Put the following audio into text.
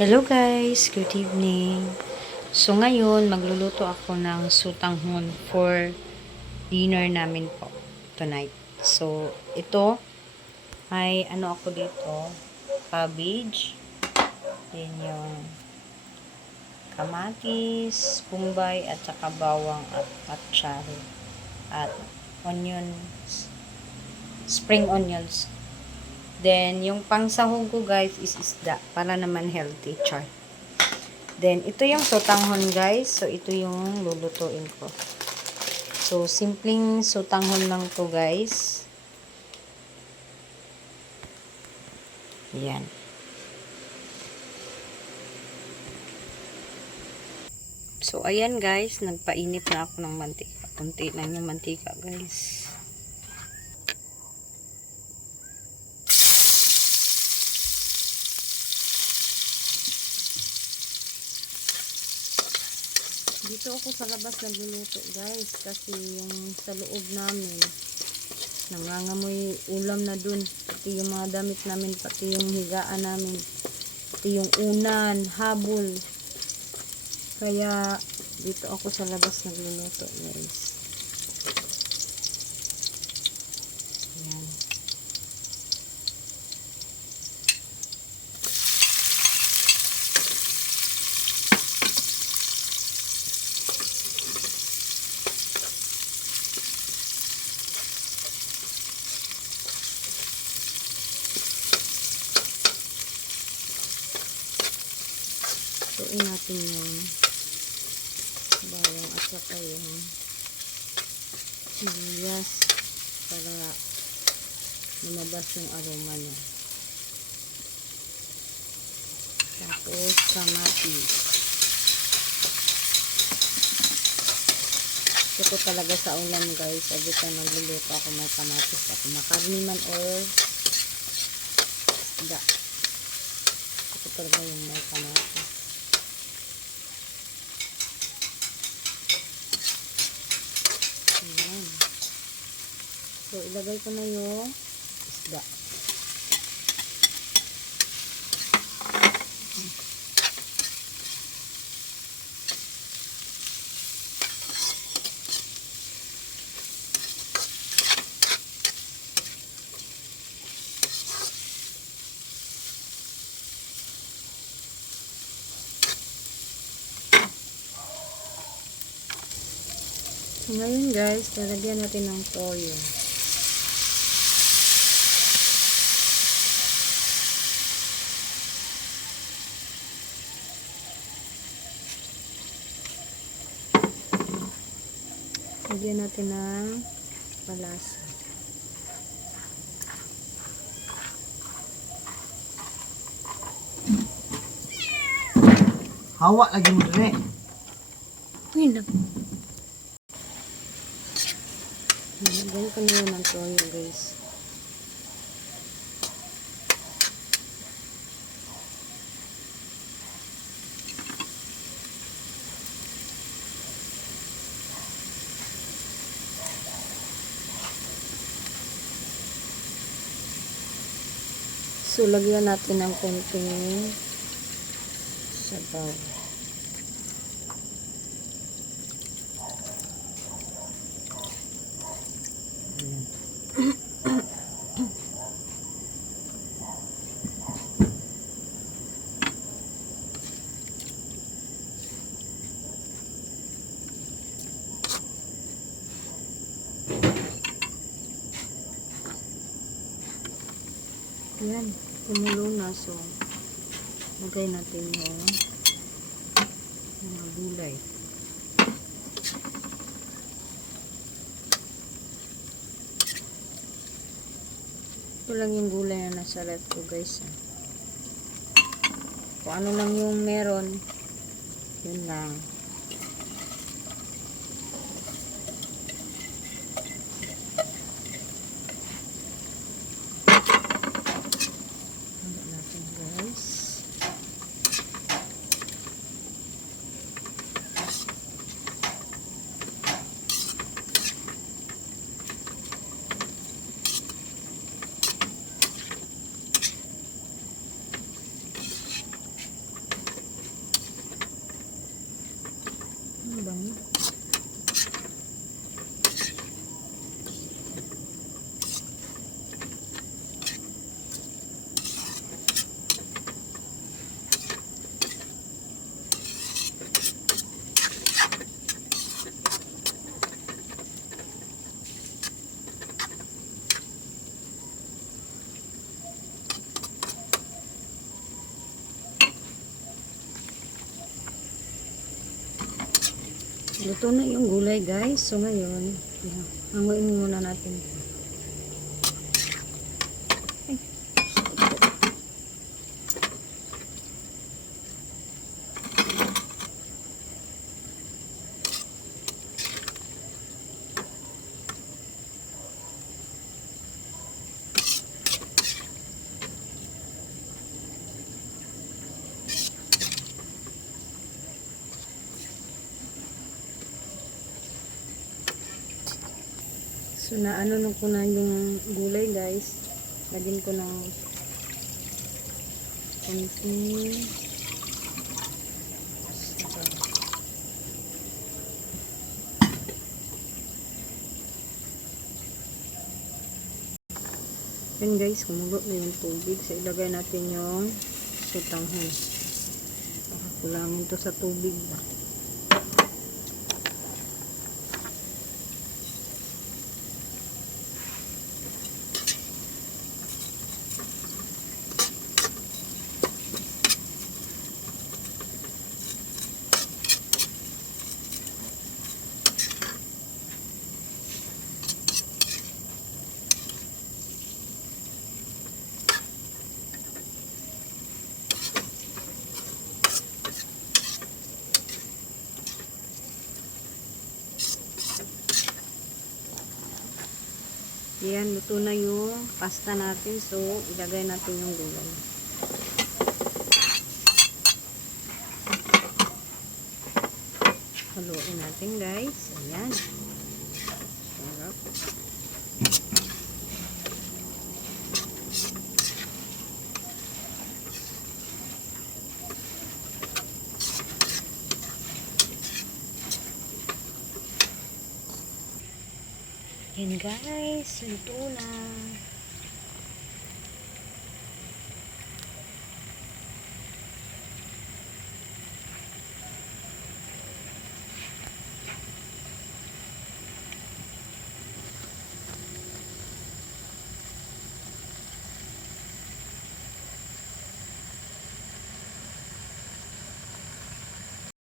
Hello guys, good evening. So ngayon, magluluto ako ng sutanghon for dinner namin po tonight. So ito ay ano ako dito, cabbage, then yung kamatis, pumbay at saka bawang at atsari at onions, spring onions. Then yung pangsahog ko guys is isda para naman healthy, char. Then, ito yung sotanghon guys. So, ito yung lulutuin ko. So, simpleng sotanghon lang to guys. Yan. So, ayan guys. Nagpainit na ako ng mantika. Kunti lang yung mantika guys. Dito ako sa labas nagluluto guys. Kasi yung sa loob namin, nangangamoy ulam na dun. Pati yung mga damit namin, pati yung higaan namin, pati yung unan, habol. Kaya dito ako sa labas nagluluto guys. Ayan. Tuin natin yung bawang at saka yung sibuyas para lumabas yung aroma niya. Tapos kamatis. Gusto ko talaga sa ulam guys. Every time magluluto ako may kamatis ako. Makarni man or isda. Gusto ko talaga yung may kamatis. Ayan. So, ilagay ko na yung isda. So, ngayon guys, lalagyan natin ng toyo. Lagyan natin ng palasa. Hawa lagi mo dre. Uy, lagyan ko na yun ng toyo guys. So, lagyan natin ng konting sabaw. Ayan. Ayan, kumulo na. So, lagay natin yung mga gulay. Ito lang yung gulay na nasa ref ko guys. Kung ano lang yung meron, yun lang. Handa natin guys. Luto na yung gulay guys. So ngayon, hanguin muna natin. Ay. So na ano na ko na yung gulay guys. Lagyan ko ng konting yun guys, kumulo na yung tubig. So ilagay natin yung sutanghon. Kulangin to sa tubig ba. Yan, luto na yung pasta natin. So, ilagay natin yung gulay. Haluin natin guys. Ayan. Sarap. Yan guys, luto na.